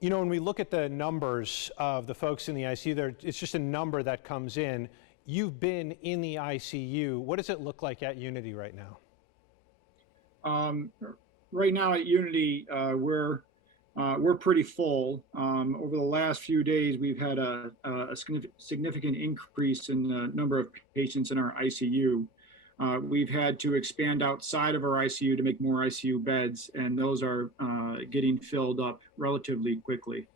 You know, when we look at the numbers of the folks in the ICU, it's just a number that comes in. You've been in the ICU. What does it look like at Unity right now? Right now at Unity, we're pretty full. Over the last few days, we've had a significant increase in the number of patients in our ICU. We've had to expand outside of our ICU to make more ICU beds, and those are getting filled up relatively quickly.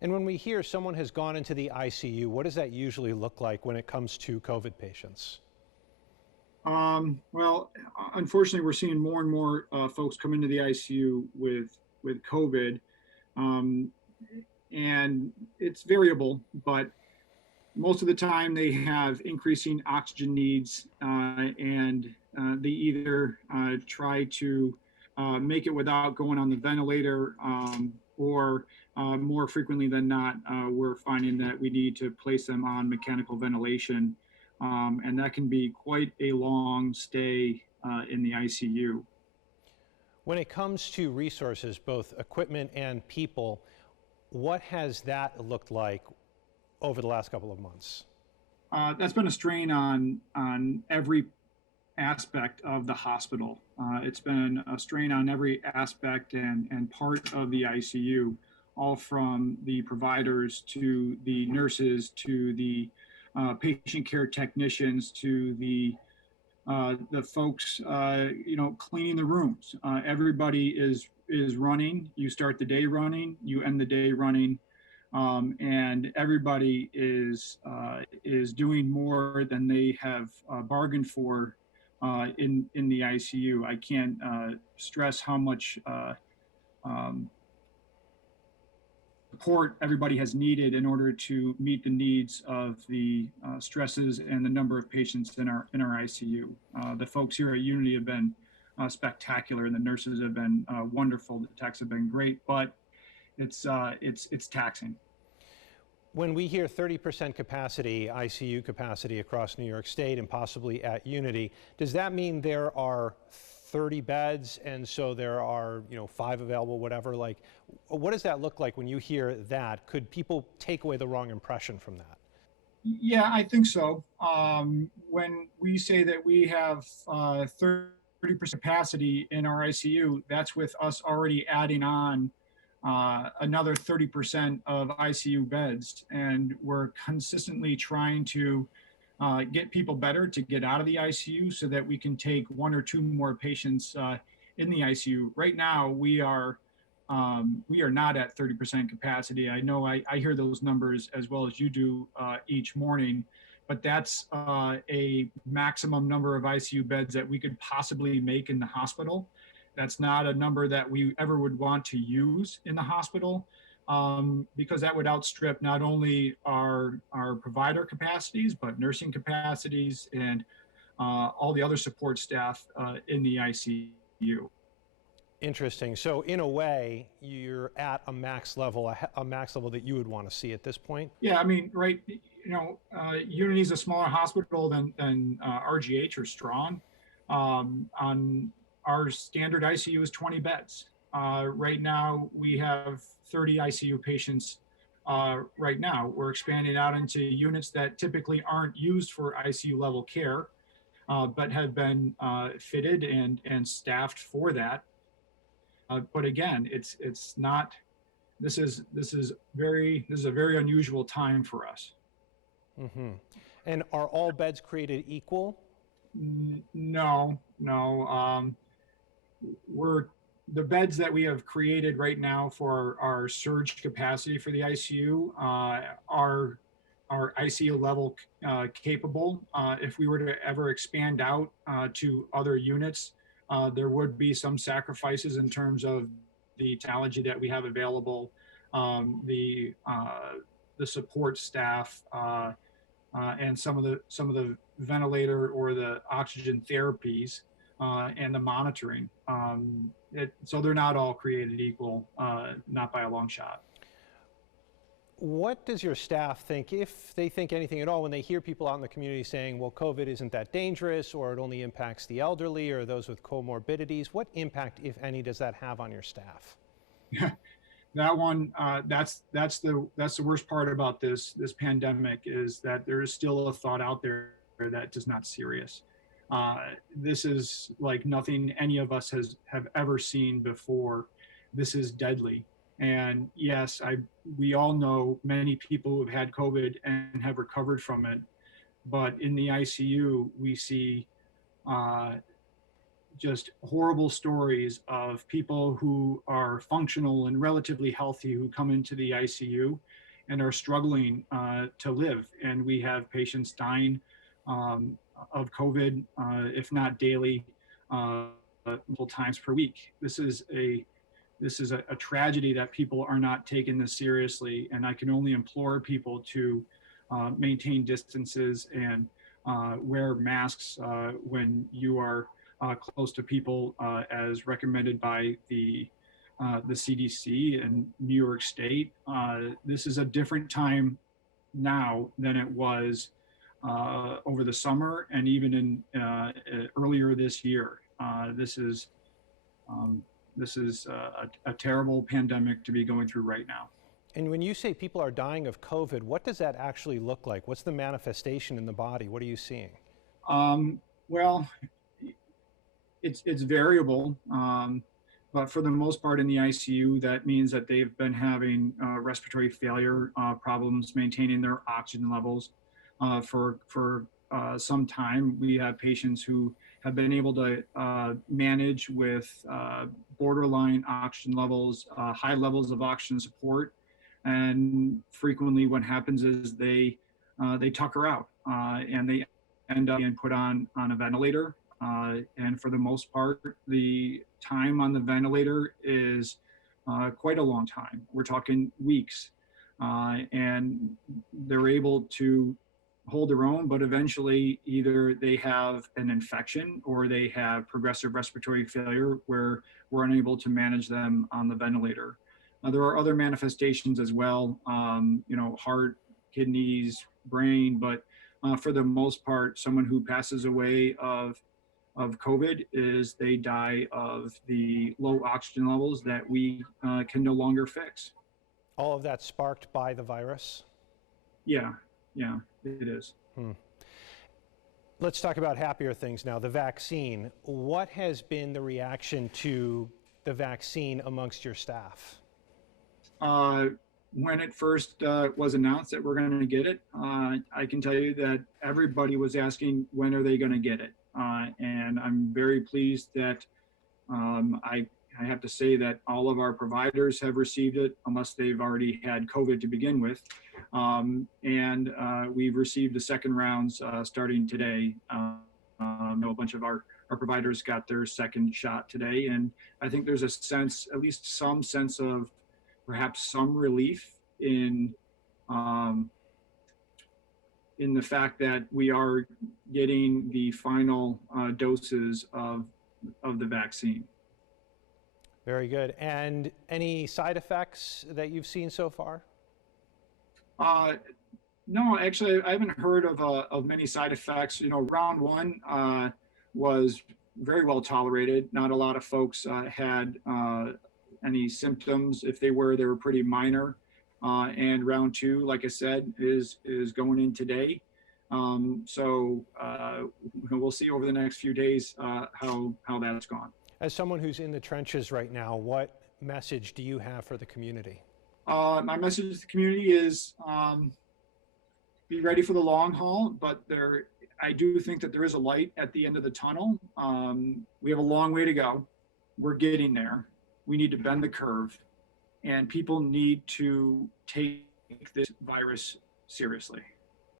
And when we hear someone has gone into the ICU, what does that usually look like when it comes to COVID patients? Well, unfortunately, we're seeing more and more folks come into the ICU with COVID, um, and it's variable, but most of the time they have increasing oxygen needs, and they either try to make it without going on the ventilator, or more frequently than not, we're finding that we need to place them on mechanical ventilation, and that can be quite a long stay in the ICU. When it comes to resources, both equipment and people, what has that looked like over the last couple of months? That's been a strain on every aspect of the hospital. It's been a strain on every aspect and part of the ICU, all from the providers to the nurses to the patient care technicians to the folks, cleaning the rooms. Everybody is running. You start the day running, you end the day running, and everybody is doing more than they have bargained for in the ICU. I can't stress how much um, support everybody has needed in order to meet the needs of the stresses and the number of patients in our ICU. The folks here at Unity have been spectacular, and the nurses have been wonderful. The techs have been great, but it's taxing. When we hear 30% capacity, ICU capacity across New York State and possibly at Unity, does that mean there are 30 beds and so there are, 5 available, whatever? Like, what does that look like when you hear that? Could people take away the wrong impression from that? Yeah, I think so. When we say that we have 30% capacity in our ICU, that's with us already adding on another 30% of ICU beds. And we're consistently trying to get people better to get out of the ICU so that we can take 1 or 2 more patients in the ICU. Right now, we are not at 30% capacity. I know I hear those numbers as well as you do each morning, but that's a maximum number of ICU beds that we could possibly make in the hospital. That's not a number that we ever would want to use in the hospital, because that would outstrip not only our provider capacities, but nursing capacities and all the other support staff in the ICU. Interesting. So in a way, you're at a max level that you would want to see at this point? Yeah, I mean, right, Unity is a smaller hospital than RGH or Strong. On our standard ICU is 20 beds. Right now, we have 30 ICU patients right now. We're expanding out into units that typically aren't used for ICU level care, but have been fitted and staffed for that. But again, it's not. This is a very unusual time for us. Mm-hmm. And are all beds created equal? No. The beds that we have created right now for our surge capacity for the ICU are ICU level capable. If we were to ever expand out to other units, there would be some sacrifices in terms of the technology that we have available, the support staff, and some of the ventilator or the oxygen therapies, and the monitoring. So they're not all created equal, not by a long shot. What does your staff think, if they think anything at all, when they hear people out in the community saying, well, COVID isn't that dangerous, or it only impacts the elderly or those with comorbidities? What impact, if any, does that have on your staff? that one, that's the worst part about this pandemic, is that there is still a thought out there that is not serious. This is like nothing any of us have ever seen before. This is deadly. And yes, we all know many people who have had COVID and have recovered from it. But in the ICU, we see uh, just horrible stories of people who are functional and relatively healthy who come into the ICU and are struggling to live. And we have patients dying of COVID, if not daily, multiple times per week. This is a tragedy that people are not taking this seriously. And I can only implore people to maintain distances and wear masks when you are close to people, as recommended by the CDC and New York State. This is a different time now than it was over the summer and even in earlier this year. This is a terrible pandemic to be going through right now. And when you say people are dying of COVID, what does that actually look like? What's the manifestation in the body? What are you seeing? Well, it's variable, but for the most part in the ICU, that means that they've been having respiratory failure problems maintaining their oxygen levels for some time. We have patients who have been able to manage with borderline oxygen levels, high levels of oxygen support, and frequently what happens is they tucker out and they end up being put on a ventilator. And for the most part, the time on the ventilator is quite a long time. We're talking weeks. And they're able to hold their own, but eventually either they have an infection or they have progressive respiratory failure where we're unable to manage them on the ventilator. There are other manifestations as well, heart, kidneys, brain, but for the most part, someone who passes away of COVID is they die of the low oxygen levels that we can no longer fix. All of that sparked by the virus? Yeah, it is. Let's talk about happier things now, the vaccine. What has been the reaction to the vaccine amongst your staff? When it first was announced that we're going to get it, I can tell you that everybody was asking, when are they going to get it? And I'm very pleased that I have to say that all of our providers have received it, unless they've already had COVID to begin with. And we've received the second rounds starting today. A bunch of our providers got their second shot today. And I think there's a sense, at least some sense of perhaps some relief in the fact that we are getting the final doses of the vaccine. Very good. And any side effects that you've seen so far? No, actually, I haven't heard of many side effects. Round one was very well tolerated. Not a lot of folks had any symptoms. If they were pretty minor. And round two, like I said, is going in today. So we'll see over the next few days how that's gone. As someone who's in the trenches right now, what message do you have for the community? My message to the community is be ready for the long haul, but I do think that there is a light at the end of the tunnel. We have a long way to go. We're getting there. We need to bend the curve, and people need to take this virus seriously.